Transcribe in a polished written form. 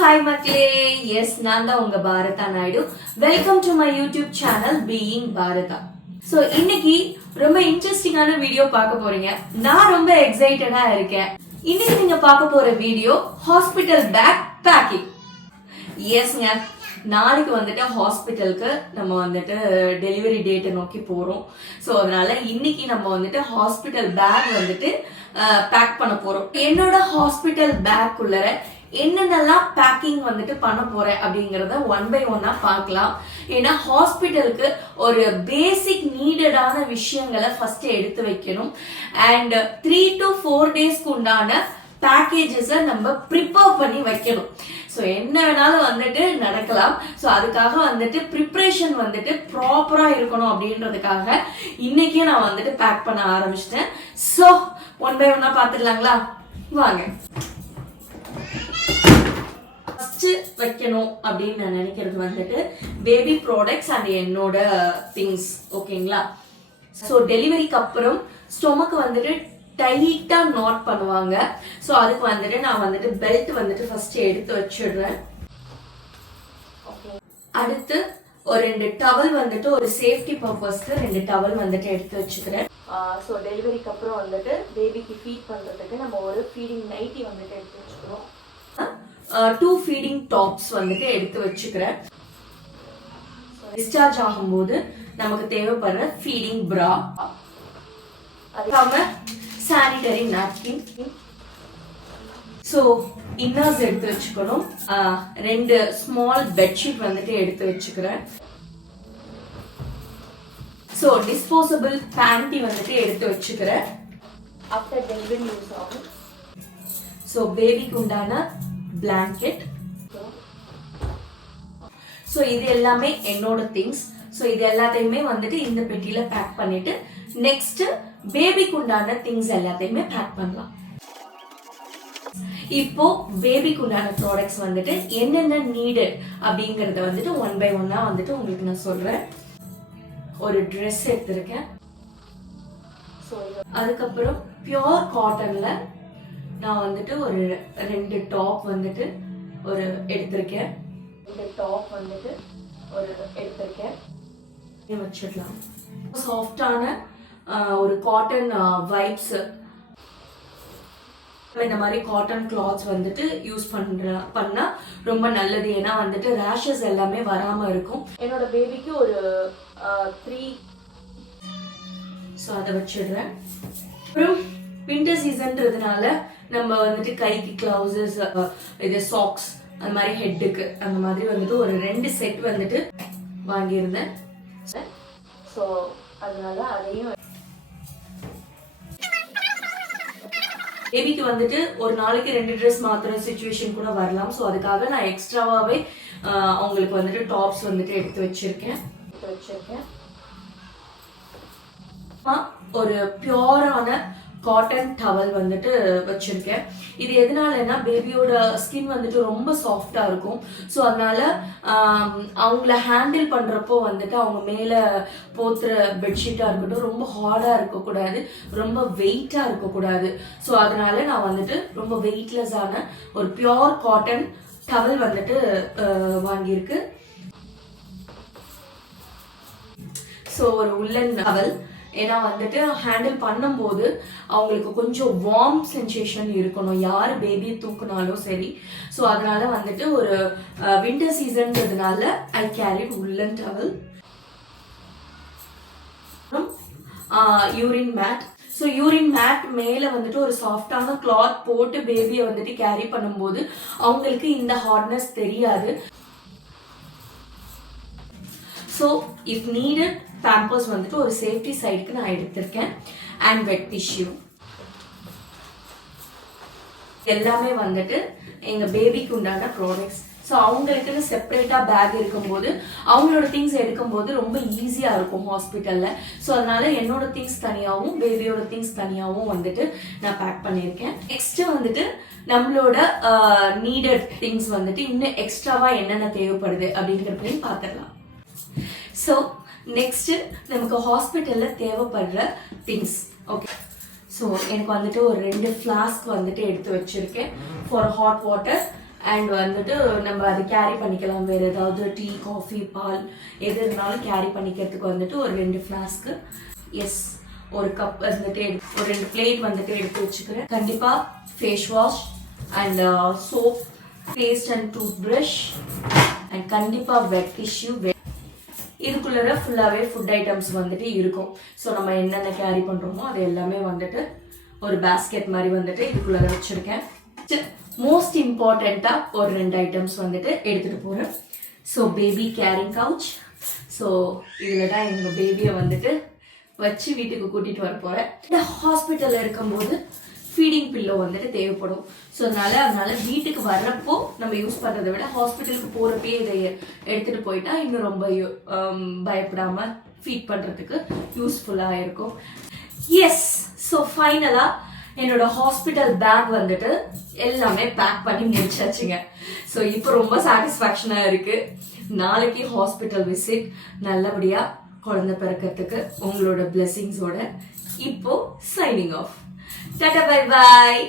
hi மக்களே. Yes, நான் தான் உங்க பாரதா Naidu. Welcome to my YouTube channel Being Bharatha. So இன்னைக்கு ரொம்ப இன்ட்ரெஸ்டிங்கான வீடியோ பார்க்க போறீங்க. நான் ரொம்ப எக்ஸைட்டடா இருக்கேன். இன்னைக்கு நீங்க பார்க்க போற வீடியோ ஹாஸ்பிட்டல் பேக் பேக்கிங். எஸ்ங்க, நாளைக்கு வந்துட்டு ஹாஸ்பிட்டலுக்கு நம்ம வந்துட்டு டெலிவரி டேட்டை நோக்கி போறோம். ஸோ அதனால இன்னைக்கு நம்ம வந்துட்டு ஹாஸ்பிட்டல் பேக் வந்துட்டு பேக் பண்ண போறோம். என்னோட ஹாஸ்பிட்டல் பேக் உள்ள என்னென்னலாம் பேக்கிங் வந்துட்டு பண்ண போறேன் அப்படிங்கறத ஒன் பை ஒன்னா பார்க்கலாம். ஏன்னா ஹாஸ்பிட்டலுக்கு ஒரு பேசிக் நீடடான விஷயங்களை ஃபர்ஸ்ட் எடுத்து வைக்கணும். அண்ட் 3 to 4 டேஸ்க்கு உண்டான பேக்கேஜஸ் நம்ம ப்ரிப்பேர் பண்ணி வைக்கணும். ஸோ என்ன வேணாலும் வந்துட்டு நடக்கலாம். ஸோ அதுக்காக வந்துட்டு ப்ரிப்ரேஷன் வந்துட்டு ப்ராப்பரா இருக்கணும் அப்படின்றதுக்காக இன்னைக்கே நான் வந்துட்டு பேக் பண்ண ஆரம்பிச்சிட்டேன். ஸோ ஒன் பை ஒன்னா பாத்துடலாங்களா? வாங்க. வைக்கணும் அப்படின்னு நான் நினைக்கிறது வந்துட்டு பேபி ப்ராடக்ட்ஸ் அண்ட் என்னோட திங்ஸ். ஓகேங்களா? ஸோ டெலிவரிக்கு அப்புறம் ஸ்டொமக் வந்துட்டு டைட்டா நாட் பண்ணுவாங்க. ஸோ அதுக்கு வந்துட்டு நான் வந்துட்டு பெல்ட் வந்துட்டு ஃபர்ஸ்ட் எடுத்து வச்சிடுறேன். அடுத்து ஒரு 2 டவல் வந்துட்டு ஒரு சேஃப்டி பர்பஸ்க்கு 2 டவல் வந்துட்டு எடுத்து வச்சுக்கிறேன். ஸோ டெலிவரிக்கு அப்புறம் வந்துட்டு பேபிக்கு ஃபீட் பண்றதுக்கு நம்ம ஒரு ஃபீடிங் நைட்டி வந்துட்டு எடுத்து வச்சுக்கிறோம். 2 ஃபீடிங் டாப்ஸ் வந்துட்டு எடுத்து வச்சுக்கிறேன். டிஸ்சார்ஜ் ஆகும்போது நமக்கு தேவைப்படுற ஃபீடிங் பிரா, அதுக்காக சானிட்டரி நாப்கின். ஸோ இன்னர்ஸ் எடுத்து வச்சுக்கணும். 2 ஸ்மால் பெட்ஷீட் வந்துட்டு எடுத்து வச்சுக்கிறேன். ஸோ டிஸ்போசபிள் பேண்டி வந்துட்டு எடுத்து வச்சுக்கிறேன். ஆஃப்டர் டெலிவரி யூஸ் ஆகும். ஸோ பேபிக்கு உண்டான பிளாங்கெட். ஸோ இது எல்லாமே என்னோட திங்ஸ். ஸோ இது எல்லாத்தையுமே வந்துட்டு இந்த பெட்டியில பேக் பண்ணிட்டு நெக்ஸ்ட் பேபிக்கு உண்டான திங்ஸ் எல்லாத்தையுமே பேக் பண்ணலாம். இப்போ பேபிக்கு உண்டான ப்ராடக்ட்ஸ் வந்துட்டு என்னென்ன நீடட் அப்படிங்கறத வந்துட்டு ஒன் பை ஒன்னா வந்துட்டு உங்களுக்கு நான் சொல்றேன். ஒரு ட்ரெஸ் எடுத்திருக்கேன். அதுக்கப்புறம் பியோர் காட்டன்ல நான் வந்துட்டு ஒரு 2 டாப் வந்துட்டு ஒரு எடுத்திருக்கேன். 2 டாப் வந்துட்டு ஒரு எடுத்திருக்கேன். வச்சிடலாம். சாஃப்டான ஒரு காட்டன் வைப்ஸ். இந்த மாதிரி காட்டன் கிளாத்ஸ் வந்துட்டு யூஸ் பண்ணா ரொம்ப நல்லது. ஏன்னா வந்துட்டு ரேஷஸ் எல்லாமே வராம இருக்கும். என்னோட பேபிக்கு ஒரு 3. ஸோ அதை வச்சிடுறேன். அப்புறம் வின்டர் சீசன்றதுனால நம்ம வந்துட்டு கைக்கு கிளவுசஸ், இது சாக்ஸ், அந்த மாதிரி ஹெட்டுக்கு அந்த மாதிரி வந்துட்டு ஒரு 2 செட் வந்துட்டு வாங்கியிருந்தேன். ஸோ அதனால அதையும் பேபிக்கு வந்துட்டு ஒரு நாளைக்கு 2 ட்ரெஸ் மாத்துற சிச்சுவேஷன் கூட வரலாம். ஸோ அதுக்காக நான் எக்ஸ்ட்ராவாவே அவங்களுக்கு வந்துட்டு டாப்ஸ் வந்துட்டு எடுத்து வச்சிருக்கேன். ஒரு பியூரான காட்டன் டவல் வந்துட்டு வச்சிருக்கேன். இது எதனாலன்னா பேபியோட ஸ்கின் வந்துட்டு ரொம்ப சாஃப்டா இருக்கும். ஸோ அதனால அவங்கள ஹேண்டில் பண்றப்போ வந்துட்டு அவங்க மேல போத்துற பெட்ஷீட்டா இருக்கட்டும் ரொம்ப ஹார்டா இருக்கக்கூடாது, ரொம்ப வெயிட்டா இருக்கக்கூடாது. ஸோ அதனால நான் வந்துட்டு ரொம்ப வெயிட்லெஸ்ஸான ஒரு பியோர் காட்டன் டவல் வந்துட்டு வாங்கியிருக்கு. ஸோ ஒரு உள்ளன் டவல். ஏன்னா வந்துட்டு ஹேண்டில் பண்ணும்போது அவங்களுக்கு கொஞ்சம் வார்ம் சென்சேஷன் இருக்கணும், யாரு பேபியை தூக்குனாலும் சரி. ஸோ அதனால வந்துட்டு ஒரு வின்டர் சீசன்றதுனால I carry woollen towel. Urine mat. So urine mat மேல வந்துட்டு ஒரு சாஃப்டான கிளாத் போட்டு பேபியை வந்துட்டு கேரி பண்ணும்போது அவங்களுக்கு இந்த ஹார்ட்னஸ் தெரியாது. ஸோ இஃப் நீடட் பேம்பர்ஸ் வந்துட்டு ஒரு சேஃப்டி சைடுக்கு நான் எடுத்திருக்கேன். And wet tissue. எல்லாமே வந்துட்டு எங்க பேபிக்கு உண்டான ப்ராடக்ட்ஸ். ஸோ அவங்களுக்குன்னு செப்பரேட்டா பேக் இருக்கும்போது அவங்களோட திங்ஸ் எடுக்கும்போது ரொம்ப ஈஸியா இருக்கும் ஹாஸ்பிட்டல்ல. ஸோ அதனால என்னோட திங்ஸ் தனியாகவும் பேபியோட திங்ஸ் தனியாகவும் வந்துட்டு நான் பேக் பண்ணியிருக்கேன். நெக்ஸ்ட் வந்துட்டு நம்மளோட நீடட் திங்ஸ் வந்துட்டு இன்னும் எக்ஸ்ட்ராவா என்னென்ன தேவைப்படுது அப்படிங்கிறதையும் பார்த்துடலாம். ஸோ நெக்ஸ்ட் நமக்கு ஹாஸ்பிட்டல்ல தேவைப்படுற திங்ஸ். ஓகே, ஸோ எனக்கு வந்துட்டு ஒரு 2 ஃப்ளாஸ்க் வந்துட்டு எடுத்து வச்சிருக்கேன் ஃபார் ஹாட் வாட்டர். அண்ட் வந்துட்டு நம்ம அதை கேரி பண்ணிக்கலாம். வேறு ஏதாவது டீ காஃபி பால் எது இருந்தாலும் கேரி பண்ணிக்கிறதுக்கு வந்துட்டு ஒரு 2 ஃப்ளாஸ்க்கு, எஸ் ஒரு கப் வந்துட்டு ஒரு 2 பிளேட் வந்துட்டு எடுத்து வச்சுக்கிறேன். கண்டிப்பாக face wash and soap, paste and tooth brush and கண்டிப்பாக வெட் டிஷ்யூ. இதுக்குள்ள ஃபுல்லாகவே ஃபுட் ஐட்டம்ஸ் வந்துட்டு இருக்கும். ஸோ நம்ம என்னென்ன கேரி பண்ணுறோமோ அது எல்லாமே வந்துட்டு ஒரு பேஸ்கெட் மாதிரி வந்துட்டு இதுக்குள்ள வச்சுருக்கேன். மோஸ்ட் இம்பார்ட்டண்ட்டாக ஒரு 2 ஐட்டம்ஸ் வந்துட்டு எடுத்துகிட்டு போகிறேன். So baby carrying couch. So இதில் தான் எங்கள் பேபியை வந்துட்டு வச்சு வீட்டுக்கு கூட்டிகிட்டு வர போகிறேன். இந்த ஹாஸ்பிட்டலில் இருக்கும்போது ஃபீடிங் பில்லோ வந்துட்டு தேவைப்படும். ஸோ அதனால வீட்டுக்கு வர்றப்போ நம்ம யூஸ் பண்ணுறதை விட ஹாஸ்பிட்டலுக்கு போகிறப்பே இதை எடுத்துகிட்டு போயிட்டா இன்னும் ரொம்ப பயப்படாமல் ஃபீட் பண்ணுறதுக்கு யூஸ்ஃபுல்லாக இருக்கும். எஸ், ஸோ ஃபைனலாக என்னோட ஹாஸ்பிட்டல் பேக் வந்துட்டு எல்லாமே பேக் பண்ணி முடிச்சாச்சுங்க. ஸோ இப்போ ரொம்ப சாட்டிஸ்ஃபேக்ஷனாக இருக்குது. நாளைக்கு ஹாஸ்பிட்டல் விசிட், நல்லபடியாக குழந்தை பிறக்கிறதுக்கு உங்களோட பிளெஸிங்ஸோட இப்போ signing off. Tata, bye bye.